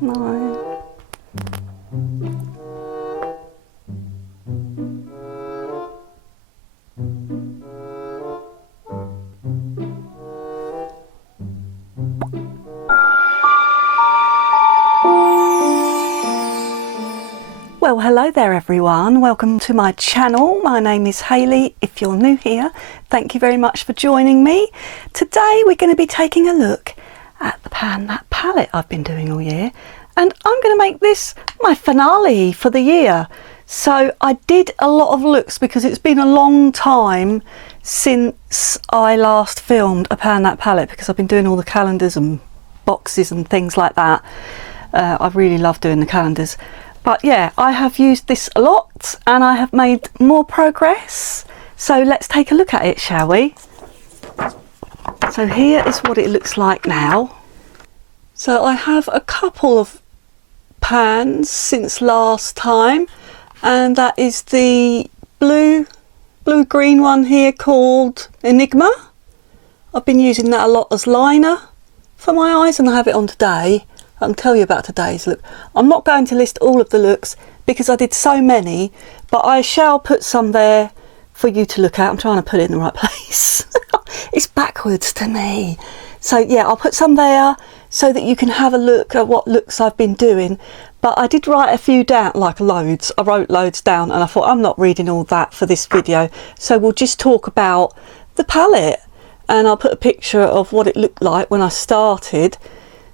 9. Well, hello there everyone, welcome to my channel. My name is Hayley. If you're new here, thank you very much for joining me. Today we're going to be taking a look at the Pan That palette I've been doing all year, and I'm going to make this my finale for the year. So I did a lot of looks because it's been a long time since I last filmed a Pan That palette, because I've been doing all the calendars and boxes and things like that. I really love doing the calendars. But yeah, I have used this a lot and I have made more progress. So let's take a look at it, shall we? So here is what it looks like now. So I have a couple of pans since last time, and that is the blue-green one here called Enigma. I've been using that a lot as liner for my eyes, and I have it on today. I can tell you about today's look. I'm not going to list all of the looks because I did so many, but I shall put some there for you to look at. I'm trying to put it in the right place. It's backwards to me. So yeah, I'll put some there so that you can have a look at what looks I've been doing. But I did write a few down, like loads. I wrote loads down and I thought I'm not reading all that for this video. So we'll just talk about the palette, and I'll put a picture of what it looked like when I started.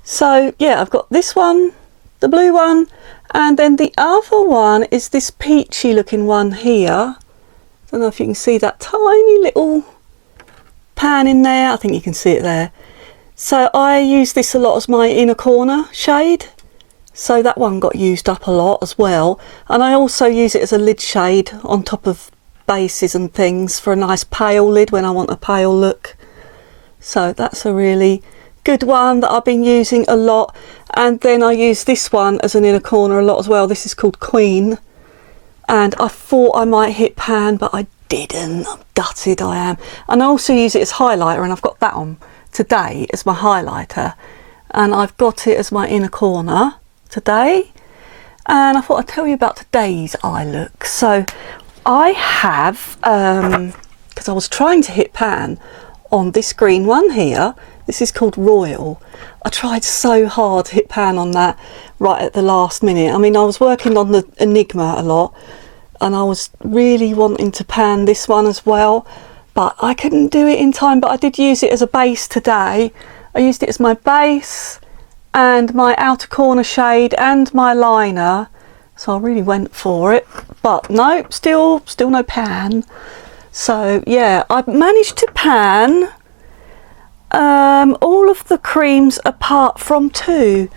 So yeah, I've got this one, the blue one, and then the other one is this peachy looking one here. Don't know if you can see that tiny little pan in there. I think you can see it there. So I use this a lot as my inner corner shade. So that one got used up a lot as well. And I also use it as a lid shade on top of bases and things for a nice pale lid when I want a pale look. So that's a really good one that I've been using a lot. And then I use this one as an inner corner a lot as well. This is called Queen, and I thought I might hit pan, but I didn't. I'm gutted, I am. And I also use it as highlighter, and I've got that on today as my highlighter, and I've got it as my inner corner today. And I thought I'd tell you about today's eye look. So I have because I was trying to hit pan on this green one here. This is called Royal. I tried so hard to hit pan on that right at the last minute. I mean, I was working on the Enigma a lot and I was really wanting to pan this one as well, but I couldn't do it in time. But I did use it as a base today. I used it as my base and my outer corner shade and my liner. So I really went for it, but no, still no pan. So yeah, I managed to pan all of the creams apart from 2.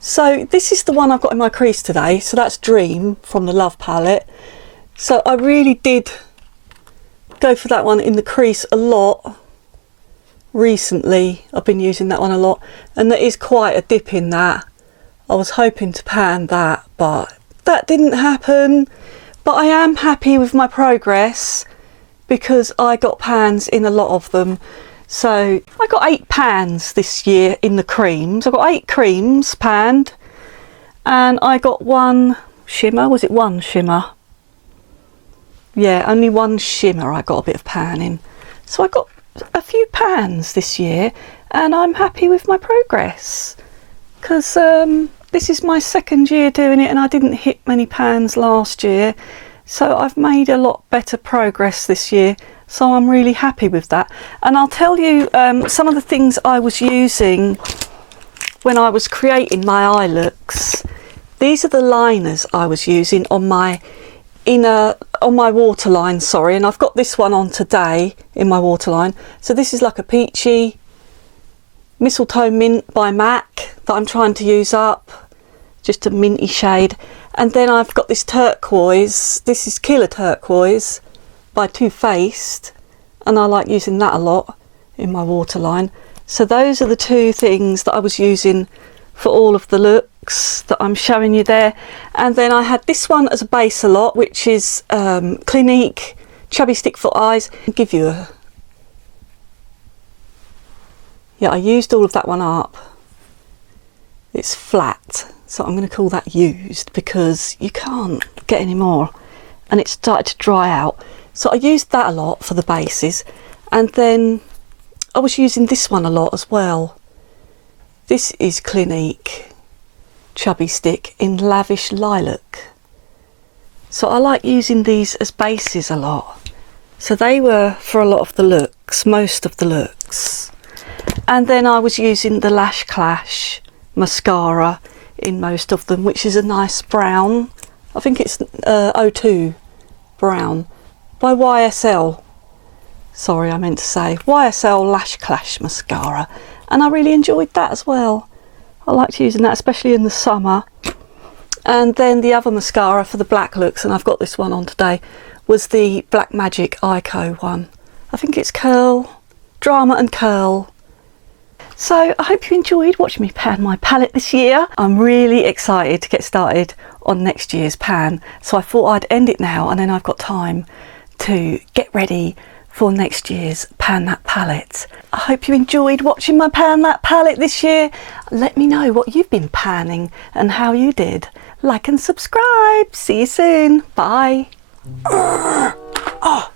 So this is the one I've got in my crease today. So that's Dream from the Love palette. So I really did go for that one in the crease a lot recently. I've been using that one a lot, and there is quite a dip in that. I was hoping to pan that, but that didn't happen. But I am happy with my progress because I got pans in a lot of them. So I got 8 pans this year in the creams. I got 8 creams panned, and I got 1 shimmer. Was it 1 shimmer? Yeah, only 1 shimmer I got a bit of pan in. So I got a few pans this year, and I'm happy with my progress because this is my 2nd year doing it, and I didn't hit many pans last year. So I've made a lot better progress this year. So I'm really happy with that. And I'll tell you some of the things I was using when I was creating my eye looks. These are the liners I was using on my waterline, sorry. And I've got this one on today in my waterline. So this is like a peachy Mistletoe Mint by MAC that I'm trying to use up. Just a minty shade. And then I've got this turquoise. This is Killer Turquoise by Too Faced, and I like using that a lot in my waterline. So those are the 2 things that I was using for all of the looks that I'm showing you there. And then I had this one as a base a lot, which is Clinique Chubby Stick Foot Eyes. I'll give you a... Yeah, I used all of that one up. It's flat, So I'm going to call that used because you can't get any more, and it started to dry out. So I used that a lot for the bases, and then I was using this one a lot as well. This is Clinique Chubby Stick in Lavish Lilac. So I like using these as bases a lot. So they were for a lot of the looks, most of the looks. And then I was using the Lash Clash mascara in most of them, which is a nice brown. I think it's 02 brown by YSL. Sorry, I meant to say YSL Lash Clash mascara. And I really enjoyed that as well. I liked using that, especially in the summer. And then the other mascara for the black looks, and I've got this one on today, was the Black Magic Eyeko one. I think it's Curl, Drama and Curl. So I hope you enjoyed watching me pan my palette this year. I'm really excited to get started on next year's pan. So I thought I'd end it now, and then I've got time to get ready for next year's Pan That Palette. I hope you enjoyed watching my Pan That Palette this year. Let me know what you've been panning and how you did. Like and subscribe. See you soon. Bye. Oh.